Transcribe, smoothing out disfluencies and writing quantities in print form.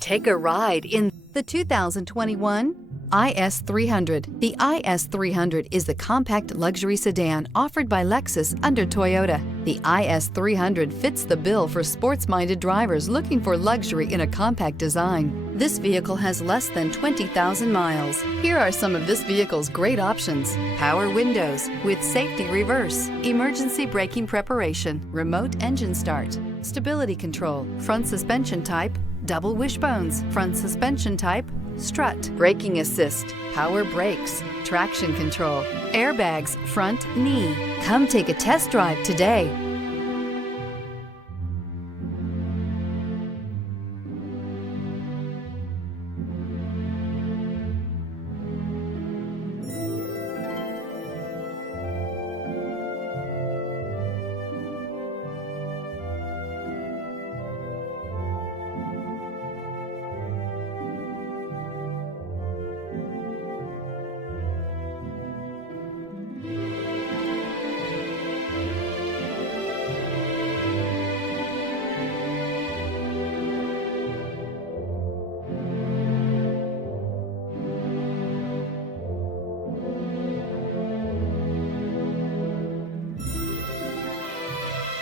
Take a ride in the 2021 IS300. The IS300 is the compact luxury sedan offered by Lexus under Toyota. The IS300 fits the bill for sports-minded drivers looking for luxury in a compact design. This vehicle has less than 20,000 miles. Here are some of this vehicle's great options: power windows with safety reverse, emergency braking preparation, remote engine start, stability control, front suspension type, double wishbones, front suspension type, strut, braking assist, power brakes, traction control, airbags, front knee. Come take a test drive today.